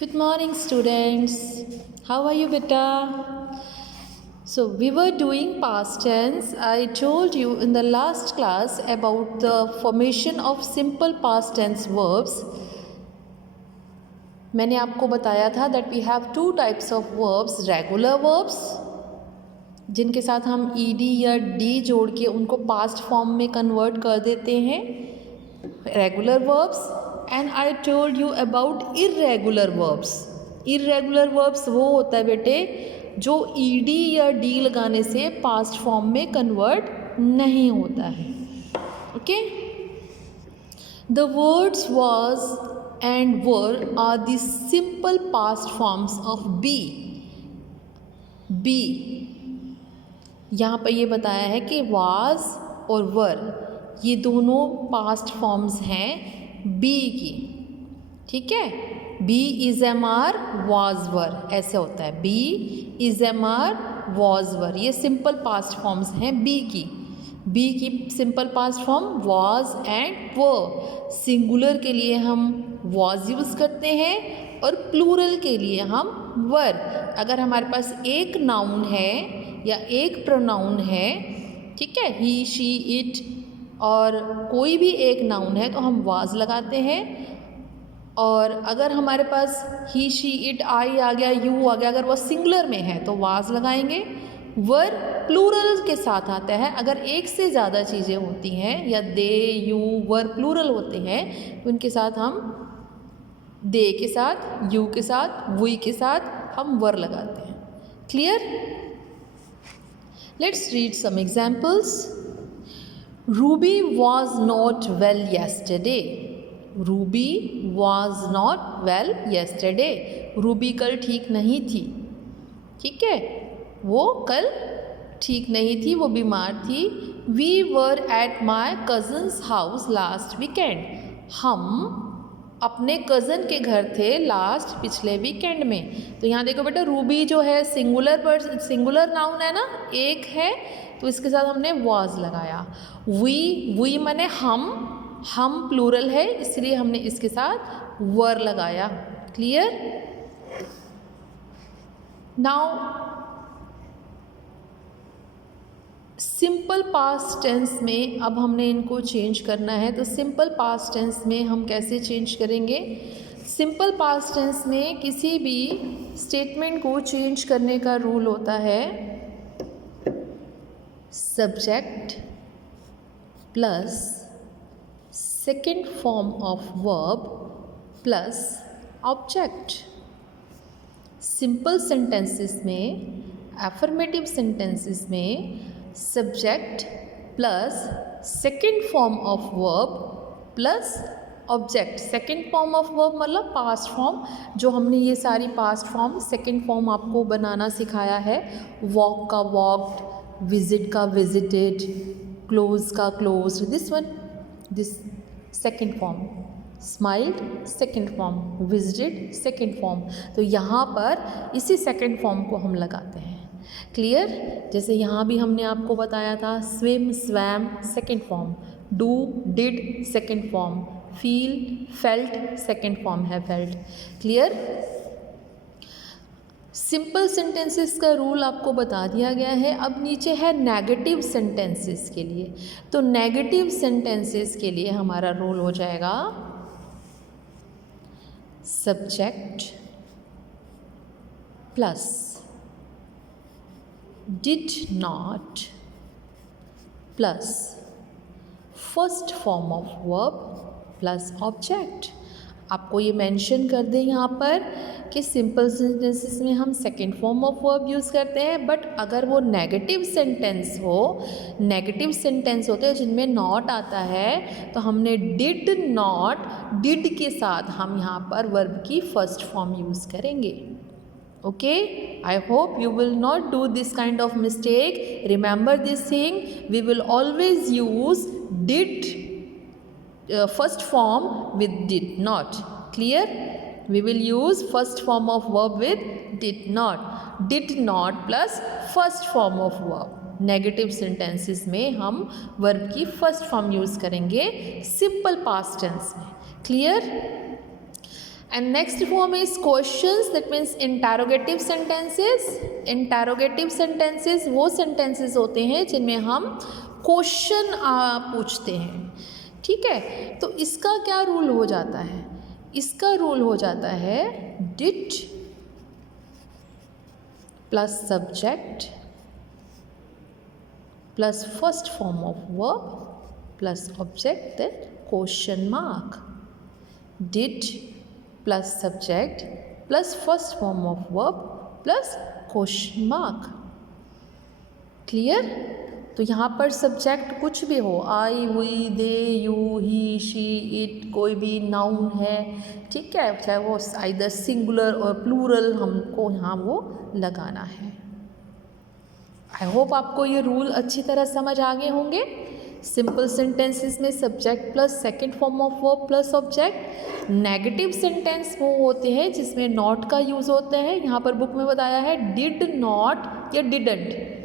Good morning, students. How are you, beta? So, we were doing past tense. I told you in the last class about the formation of simple past tense verbs. मैंने आपको बताया था that we have two types of verbs, regular verbs, जिनके साथ हम ed या d जोड़ के उनको past form में convert कर देते हैं, regular verbs. And I told you about irregular verbs. irregular verbs वो होता है बेटे जो ed या d लगाने से past form में convert नहीं होता है. Okay? The words was and were are the simple past forms of be. यहाँ पर ये बताया है कि was और were ये दोनों past forms हैं be की. ठीक है, be is am are was were ऐसे होता है. be is am are was were ये simple past forms हैं be की. be की simple past form was and were. Singular के लिए हम was यूज़ करते हैं और प्लूरल के लिए हम were. अगर हमारे पास एक नाउन है या एक प्रोनाउन है, ठीक है, he she it और कोई भी एक नाउन है तो हम was लगाते हैं. और अगर हमारे पास ही शी इट आई आ गया, यू आ गया, अगर वो सिंगुलर में है तो वाज लगाएंगे. वर प्लूरल के साथ आता है. अगर एक से ज़्यादा चीज़ें होती हैं या दे यू वर प्लूरल होते हैं तो उनके साथ हम दे के साथ, यू के साथ, वी के साथ हम वर लगाते हैं. Clear? Let's read some examples. Ruby was not well yesterday. Ruby was not well yesterday. Ruby कल ठीक नहीं थी. ठीक है, वो कल ठीक नहीं थी, वो बीमार थी. We were at my cousin's house last weekend. हम अपने कज़न के घर थे लास्ट पिछले वीकेंड में. तो यहाँ देखो बेटा, रूबी जो है सिंगुलर नाउन है ना, एक है, तो इसके साथ हमने वॉज लगाया. वी माने हम प्लूरल है इसलिए हमने इसके साथ वर लगाया. Clear? Now simple past tense में अब हमने इनको चेंज करना है. तो सिंपल पास्ट टेंस में हम कैसे चेंज करेंगे? सिंपल पास्ट टेंस में किसी भी स्टेटमेंट को चेंज करने का रूल होता है subject plus second form of verb plus object. Simple sentences में, एफर्मेटिव सेंटेंसेस में subject plus second form of verb plus object. Second form of verb मतलब पास्ट फॉर्म. जो हमने ये सारी पास्ट फॉर्म सेकेंड फॉर्म आपको बनाना सिखाया है. वॉक का वॉक्ड, विजिट का विजिटेड, क्लोज का closed, this second form. Smiled second form, visited second form. तो यहाँ पर इसी सेकेंड फॉर्म को हम लगाते हैं. क्लियर? जैसे यहाँ भी हमने आपको बताया था swim swum second form, do did second form, feel felt second form है फेल्ट. क्लियर? सिंपल सेंटेंसेस का रूल आपको बता दिया गया है. अब नीचे है नेगेटिव सेंटेंसेस के लिए. तो नेगेटिव सेंटेंसेस के लिए हमारा रूल हो जाएगा subject plus did not plus first form of verb plus object. आपको ये मेंशन कर दें यहाँ पर कि सिंपल सेंटेंसेस में हम second form of verb use करते हैं. बट अगर वो नेगेटिव सेंटेंस हो, नेगेटिव सेंटेंस होते हैं जिनमें नॉट आता है, तो हमने डिड नॉट, डिड के साथ हम यहाँ पर वर्ब की फर्स्ट फॉर्म यूज़ करेंगे. Okay, I hope you will not do this kind of mistake. Remember this thing, we will always use did first form with did not. Clear? We will use first form of verb with did not. Did not plus first form of verb. Negative sentences में हम verb की first form use करेंगे simple past tense में. Clear? And next form is questions, that means interrogative sentences. Interrogative sentences वो sentences होते हैं जिनमें हम क्वेश्चन पूछते हैं, ठीक है। तो इसका क्या रूल हो जाता है? इसका रूल हो जाता है did plus subject plus first form of verb plus object then question mark. Did plus subject plus first form of verb plus question mark. Clear? तो यहाँ पर सब्जेक्ट कुछ भी हो, I, we, they, you, he, she, it, कोई भी noun है, ठीक है, चाहे वो आइदर सिंगुलर और प्लूरल, हमको यहाँ वो लगाना है. आई होप आपको ये रूल अच्छी तरह समझ आ गए होंगे. सिंपल सेंटेंसेस में subject plus second form of verb plus object. Negative sentence वो होते हैं जिसमें नॉट का यूज़ होता है. यहाँ पर बुक में बताया है डिड नॉट या didn't.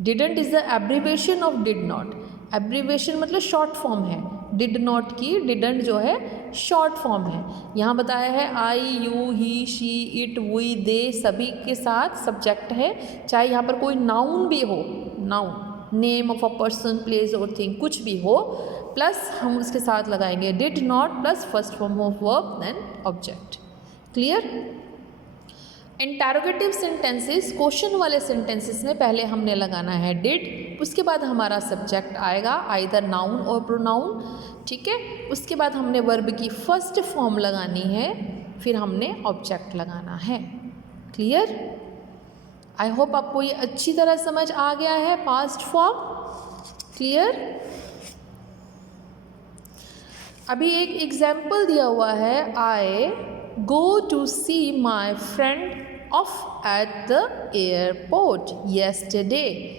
Didn't is the abbreviation of did not. Abbreviation मतलब शॉर्ट फॉर्म है. डिड नॉट की डिडंट जो है शॉर्ट फॉर्म है. यहाँ बताया है I, you, he, she, it, we, they सभी के साथ सब्जेक्ट है, चाहे यहाँ पर कोई नाउन भी हो, noun name of a person, place और थिंग कुछ भी हो, प्लस हम उसके साथ लगाएंगे did not plus first form of verb then object. Clear? Interrogative sentences, question वाले सेंटेंसेस में पहले हमने लगाना है डिड, उसके बाद हमारा सब्जेक्ट आएगा आइदर नाउन और प्रोनाउन, ठीक है. उसके बाद हमने वर्ब की फर्स्ट फॉर्म लगानी है, फिर हमने ऑब्जेक्ट लगाना है. क्लियर? आई होप आपको ये अच्छी तरह समझ आ गया है पास्ट फॉर्म. क्लियर? अभी एक एग्जाम्पल दिया हुआ है, I go to see my friend off at the airport yesterday.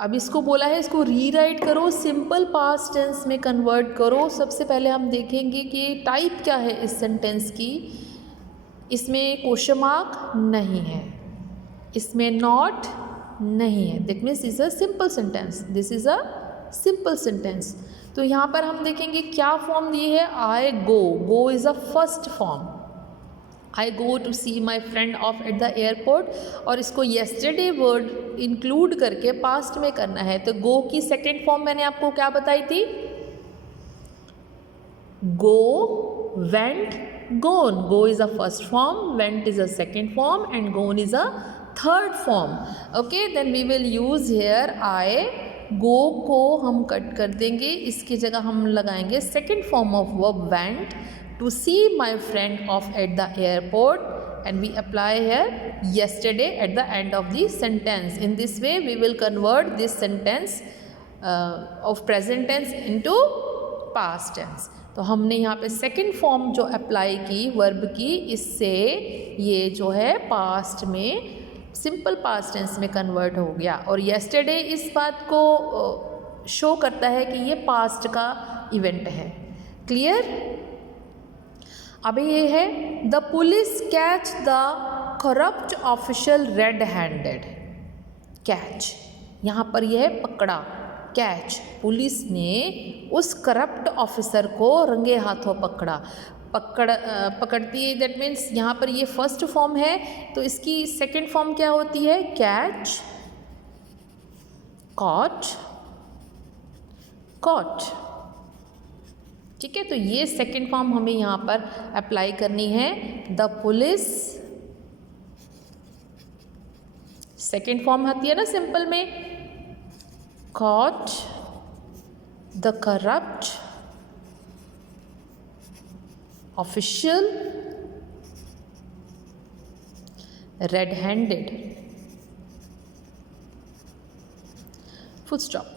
अब इसको बोला है इसको रीराइट करो, सिंपल पास्ट टेंस में कन्वर्ट करो. सबसे पहले हम देखेंगे कि टाइप क्या है इस सेंटेंस की. इसमें क्वेश्चन मार्क नहीं है, इसमें नॉट नहीं है, that means is a simple sentence. This is a simple sentence. तो यहाँ पर हम देखेंगे क्या फॉर्म दी है. I go, go is a first form. I go to see my friend off at the airport, और इसको येस्टरडे वर्ड इंक्लूड करके पास्ट में करना है. तो गो की सेकेंड फॉर्म मैंने आपको क्या बताई थी? गो, went, gone. Go is a first form, went is a second form, and gone is a third form. Okay, then we will use here I. go को हम कट कर देंगे, इसकी जगह हम लगाएंगे second form of verb went to see my friend of at the airport, and we apply here yesterday at the end of the sentence. In this way we will convert this sentence of present tense into past tense. तो हमने यहाँ पे second form जो apply की verb की, इससे ये जो है पास्ट में सिंपल पास्ट टेंस में कन्वर्ट हो गया. और येस्टरडे इस बात को शो करता है कि ये पास्ट का इवेंट है. क्लियर? अभी ये है the police catch the corrupt official red handed. Catch यहाँ पर यह है पकड़ा. कैच, पुलिस ने उस करप्ट ऑफिसर को रंगे हाथों पकड़ा. पकड़ती है, दैट मीन्स यहाँ पर ये फर्स्ट फॉर्म है, तो इसकी सेकंड फॉर्म क्या होती है? Catch, caught, caught. ठीक है, तो ये सेकंड फॉर्म हमें यहाँ पर अप्लाई करनी है. द पुलिस सेकंड फॉर्म आती है ना सिंपल में, caught the corrupt official red-handed. Full stop.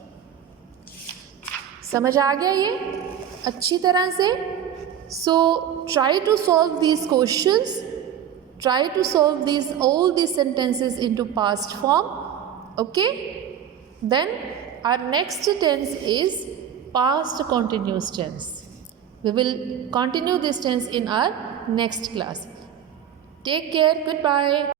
समझ आ गया ये अच्छी तरह से? So try to solve these questions. Try to solve all these sentences into past form. Okay? Then our next tense is past continuous tense. We will continue this tense in our next class. Take care. Goodbye.